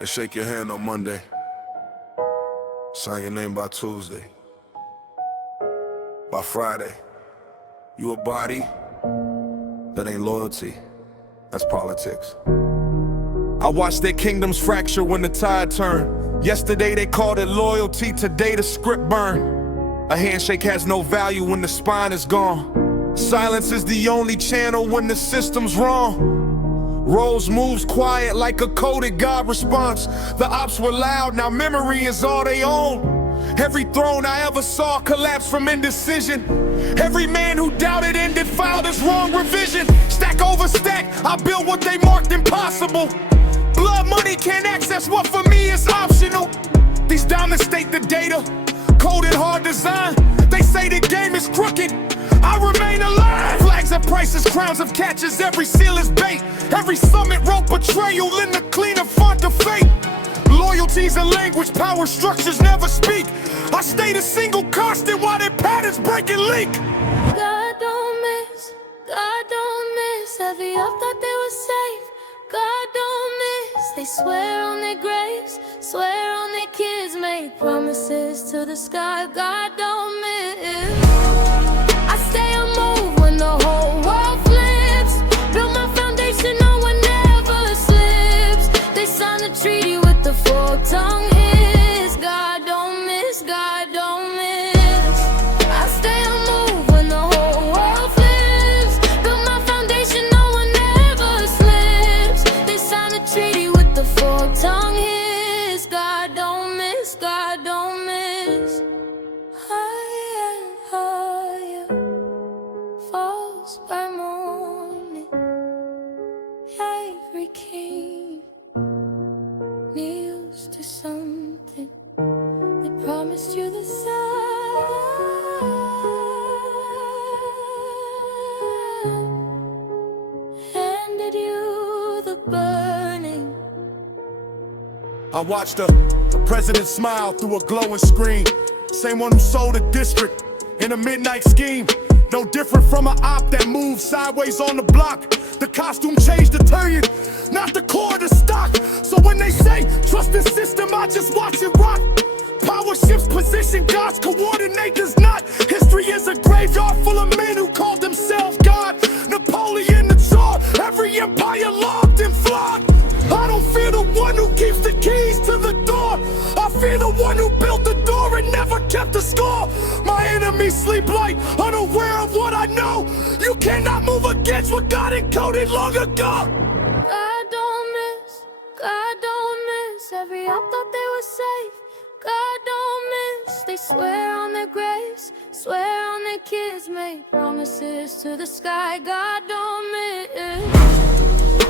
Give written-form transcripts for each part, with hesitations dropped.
They shake your hand on Monday, sign your name by Tuesday. By Friday, you a body, that ain't loyalty, that's politics. I watched their kingdoms fracture when the tide turned. Yesterday they called it loyalty, today the script burn. A handshake has no value when the spine is gone. Silence is the only channel when the system's wrong. Rose moves quiet like a coded God response. The ops were loud, now memory is all they own. Every throne I ever saw collapse from indecision. Every man who doubted and defiled his wrong revision. Stack over stack, I built what they marked impossible. Blood money can't access what for me is optional. These diamonds state the data, coded hard design. They say the game is crooked, I remain alive. Flags have prices, crowns have catches, every seal is bait. Every summit wrote betrayal in the cleaner font of fate. Loyalty's a language, power structures never speak. I stayed a single constant while their patterns break and leak. God don't miss, God don't miss. Every up thought they were safe, God don't miss. They swear on their graves, swear on their kids, make promises to the sky, God don't miss. I stay unmoved when the whole world flips. Build my foundation, no one ever slips. They signed a treaty with the fork-tongue hiss. God don't miss, God don't miss. I stay unmoved when the whole world flips. Build my foundation, no one ever slips. They signed a treaty with the fork-tongue hiss. God don't miss, God don't miss. Higher and higher falls by morning. Every king kneels to something. They promised you the sun, handed you the burning. I watched the president smile through a glowing screen. Same one who sold a district in a midnight scheme. No different from an op that moved sideways on the block. The costume changed to tell you, not the core, the stock. So when they say, trust the system, I just watch it rock. Power shifts position, God's coordinate does not. History is a graveyard full of men who called themselves God. Napoleon the Tsar, every empire logged and flogged. I don't fear the one who keeps the keys to the door. I fear the one who built the door and never kept the score. My enemies sleep light, unaware of what I know. You cannot move against what God encoded long ago. God don't miss, God don't miss. Every up thought they were safe, God don't miss. They swear on their graves, swear on their kids, make promises to the sky, God don't miss.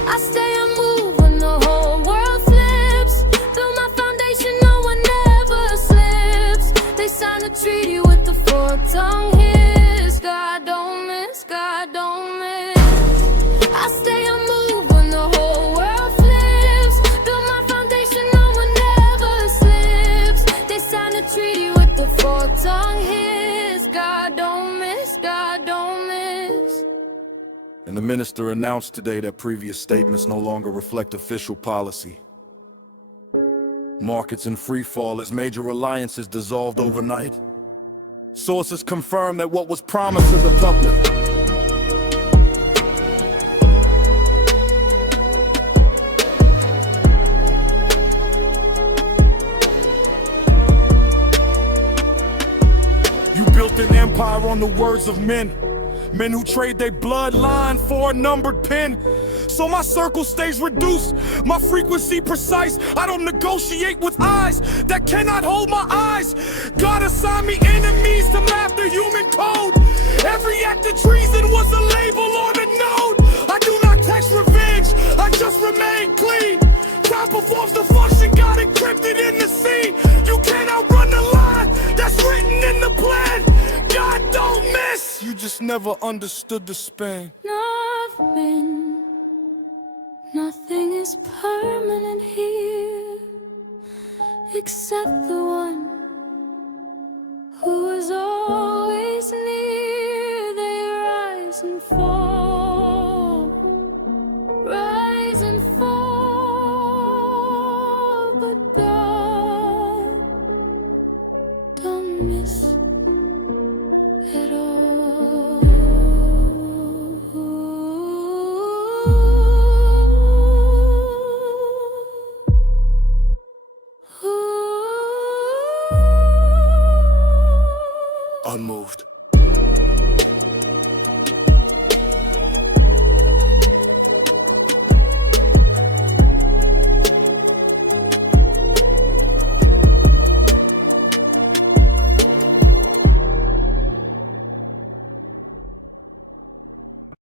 I stay unmoved when the whole world flips. Build my foundation, no one ever slips. They signed a treaty with the fork-tongue hiss. God don't miss, God don't miss. I stay unmoved when the whole world flips. Build my foundation, no one ever slips. They signed a treaty with the fork-tongue hiss. God don't miss, God don't miss. And the minister announced today that previous statements no longer reflect official policy. Markets in free fall as major alliances dissolved overnight. Sources confirm that what was promised to the public You built an empire on the words of men. Men who trade their bloodline for a numbered pen. So my circle stays reduced, my frequency precise. I don't negotiate with eyes that cannot hold my eyes. God assigned me enemies to map the human code. Every act of treason was a label on a node. I do not text revenge, I just remain clean. God performs the function, God encrypted in the scene. You can't outrun the line that's written in the plan. God don't miss. You just never understood the span. Nothing is permanent here, except the one who is always near. They rise and fall, rise and fall. miss at all. Unmoved.